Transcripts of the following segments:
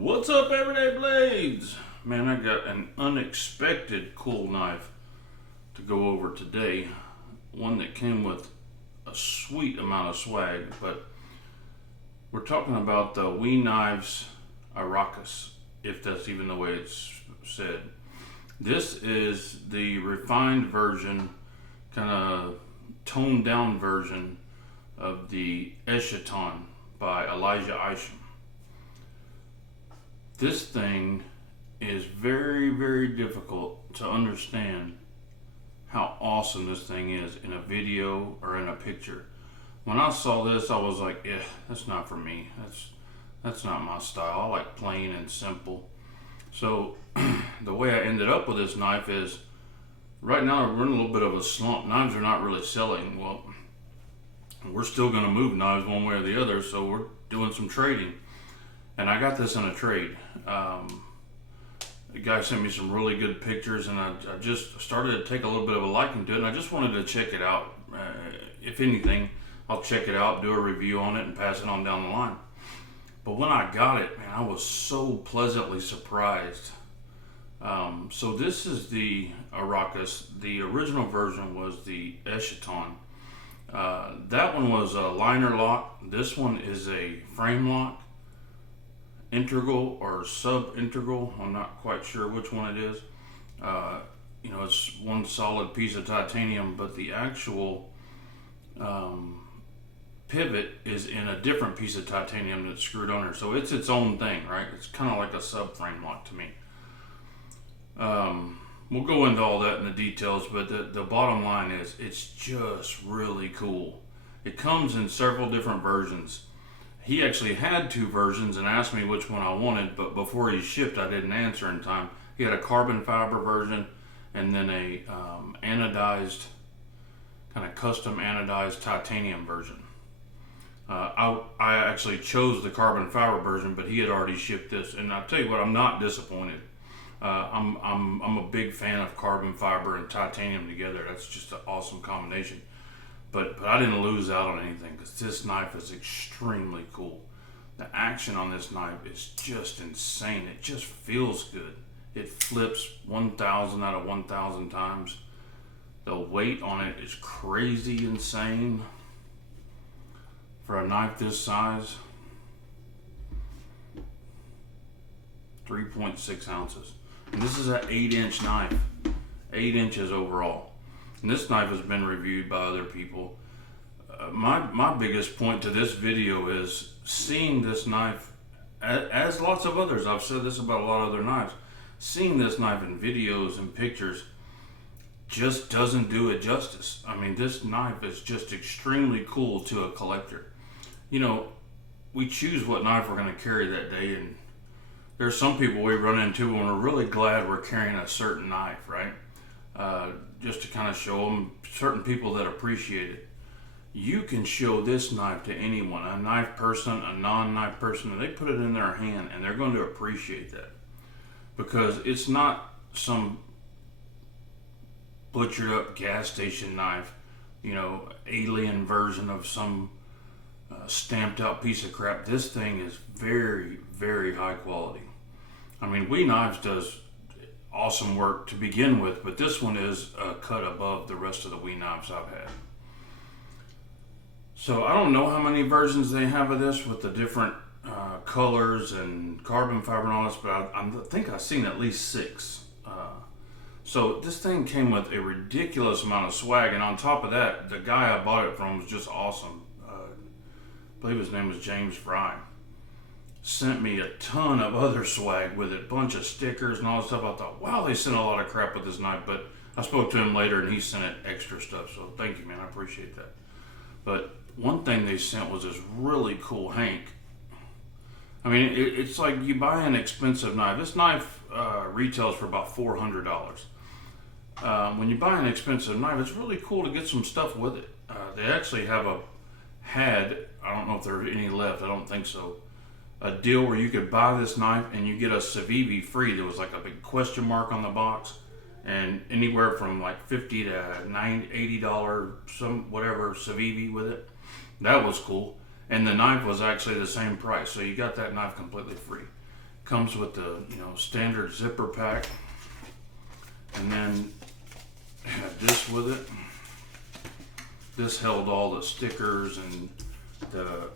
What's up, Everyday Blades? Man, I got an unexpected cool knife to go over today. One that came with a sweet amount of swag, but we're talking about the We Knives Arrakis, if that's even the way it's said. This is the refined version, kind of toned down version of the Isham by Isham. This thing is very, very difficult to understand how awesome this thing is in a video or in a picture. When I saw this, I was like, yeah, that's not for me. That's not my style. I like plain and simple. So the way I ended up with this knife is, right now we're in a little bit of a slump. Knives are not really selling. Well, we're still going to move knives one way or the other, so we're doing some trading. And I got this in a trade. The guy sent me some really good pictures, and I just started to take a little bit of a liking to it, and I just wanted to check it out. If anything, I'll check it out, do a review on it, and pass it on down the line. But when I got it, man, I was so pleasantly surprised. So this is the Arrakis. The original version was the Isham. That one was a liner lock. This one is a frame lock. Integral or sub-integral, I'm not quite sure which one it is. It's one solid piece of titanium, but the actual pivot is in a different piece of titanium that's screwed on there. So it's its own thing, right? It's kind of like a subframe lock to me. We'll go into all that in the details, but the bottom line is it's just really cool. It comes in several different versions. He actually had two versions and asked me which one I wanted, but before he shipped, I didn't answer in time. He had a carbon fiber version and then a anodized, kind of custom anodized titanium version. I actually chose the carbon fiber version, but he had already shipped this, and I'll tell you what, I'm not disappointed. I'm a big fan of carbon fiber and titanium together. That's just an awesome combination. But I didn't lose out on anything because this knife is extremely cool. The action on this knife is just insane. It just feels good. It flips 1,000 out of 1,000 times. The weight on it is crazy insane for a knife this size. 3.6 ounces. And this is an 8-inch knife. 8 inches overall. And this knife has been reviewed by other people. My biggest point to this video is seeing this knife, as lots of others, I've said this about a lot of other knives, seeing this knife in videos and pictures just doesn't do it justice. I mean, this knife is just extremely cool to a collector. You know, we choose what knife we're going to carry that day, and there's some people we run into and we're really glad we're carrying a certain knife, right? Just to kind of show them certain people that appreciate it. You can show this knife to anyone, a knife person, a non-knife person, and they put it in their hand and they're going to appreciate that, because it's not some butchered up gas station knife, alien version of some stamped out piece of crap. This thing is very, very high quality. I mean, We Knives does awesome work to begin with, but this one is a cut above the rest of the We Knives I've had. So I don't know how many versions they have of this with the different colors and carbon fiber and all this, but I think I've seen at least 6. So this thing came with a ridiculous amount of swag, and on top of that, the guy I bought it from was just awesome. I believe his name was James Fry. Sent me a ton of other swag with it, bunch of stickers and all that stuff. I thought, wow, they sent a lot of crap with this knife, but I spoke to him later and he sent it extra stuff, so thank you, man, I appreciate that. But one thing they sent was this really cool hank. I mean, it's like you buy an expensive knife. This knife retails for about $400. When you buy an expensive knife, it's really cool to get some stuff with it. They actually I don't know if there are any left, I don't think so, a deal where you could buy this knife and you get a Civivi free. There was like a big question mark on the box, and anywhere from like $50 to $80, some whatever Civivi with it. That was cool. And the knife was actually the same price, so you got that knife completely free. Comes with the standard zipper pack, and then had this with it. This held all the stickers and the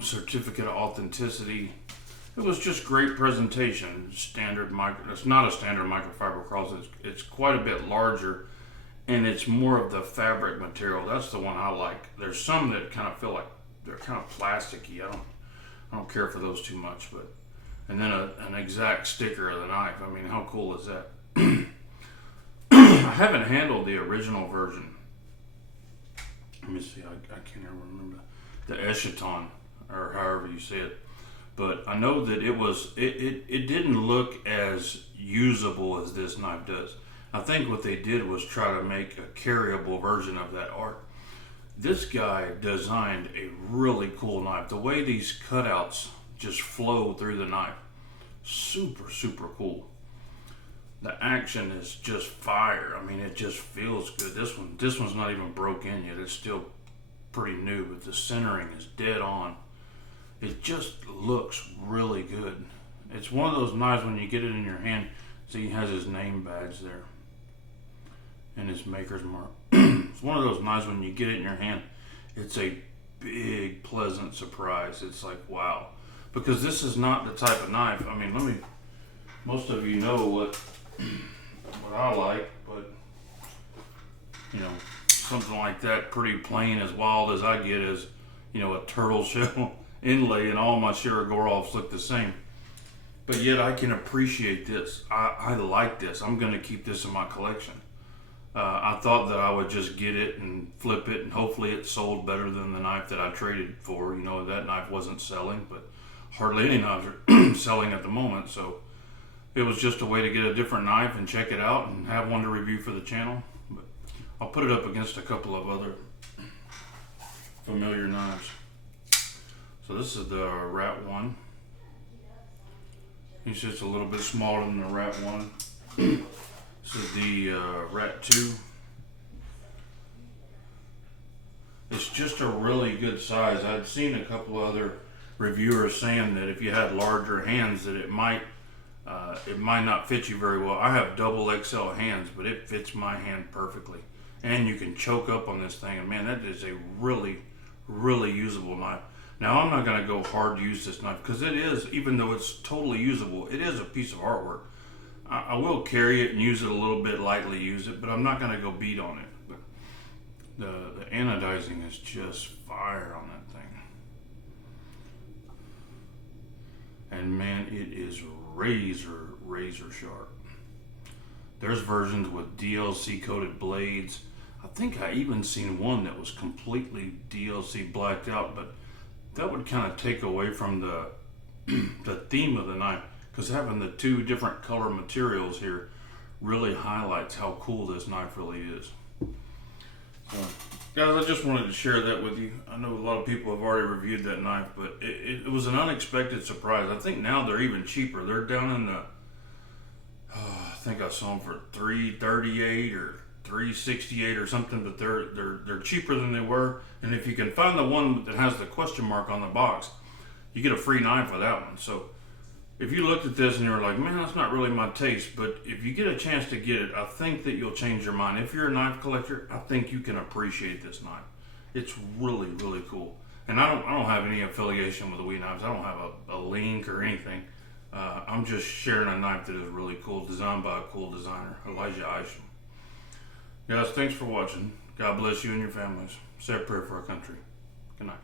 certificate of authenticity. It was just great presentation. Standard micro. It's not a standard microfiber cross. It's quite a bit larger, and it's more of the fabric material. That's the one I like. There's some that kind of feel like they're kind of plasticky. I don't care for those too much. But and then an exact sticker of the knife. I mean, how cool is that? I haven't handled the original version. Let me see. I can't even remember the Eschaton, or however you say it. But I know that it didn't look as usable as this knife does. I think what they did was try to make a carryable version of that art. This guy designed a really cool knife. The way these cutouts just flow through the knife, super, super cool. The action is just fire. I mean, it just feels good. This one's not even broke in yet. It's still pretty new, but the centering is dead on. It just looks really good. It's one of those knives when you get it in your hand. See, he has his name badge there and his maker's mark. It's one of those knives when you get it in your hand, it's a big, pleasant surprise. It's like, wow. Because this is not the type of knife. I mean, most of you know what I like, but something like that, pretty plain, as wild as I get, is a turtle shell inlay, and all my Shiragorovs look the same. But yet I can appreciate this. I like this. I'm going to keep this in my collection. I thought that I would just get it and flip it, and hopefully it sold better than the knife that I traded for. That knife wasn't selling, but hardly any knives are selling at the moment. So it was just a way to get a different knife and check it out and have one to review for the channel. But I'll put it up against a couple of other familiar knives. So this is the Rat 1. It's just a little bit smaller than the Rat 1. This is the Rat 2. It's just a really good size. I'd seen a couple other reviewers saying that if you had larger hands that it might not fit you very well. I have double XL hands, but it fits my hand perfectly. And you can choke up on this thing, and man, that is a really, really usable knife. Now, I'm not going to go hard to use this knife because it is, even though it's totally usable, it is a piece of artwork. I will carry it and use it a little bit, lightly use it, but I'm not going to go beat on it. But the anodizing is just fire on that thing. And man, it is razor sharp. There's versions with DLC coated blades. I think I even seen one that was completely DLC blacked out, but that would kind of take away from the theme of the knife, because having the two different color materials here really highlights how cool this knife really is. So, guys, I just wanted to share that with you. I know a lot of people have already reviewed that knife, but it was an unexpected surprise. I think now they're even cheaper. They're down in the, I think I saw them for $338 or $368 or something, but they're cheaper than they were. And if you can find the one that has the question mark on the box, you get a free knife for that one. So if you looked at this and you're like, man, that's not really my taste, but if you get a chance to get it, I think that you'll change your mind. If you're a knife collector, I think you can appreciate this knife. It's really, really cool. And I don't have any affiliation with the Wee Knives. I don't have a link or anything. I'm just sharing a knife that is really cool, designed by a cool designer, Isham. Guys, thanks for watching. God bless you and your families. Say a prayer for our country. Good night.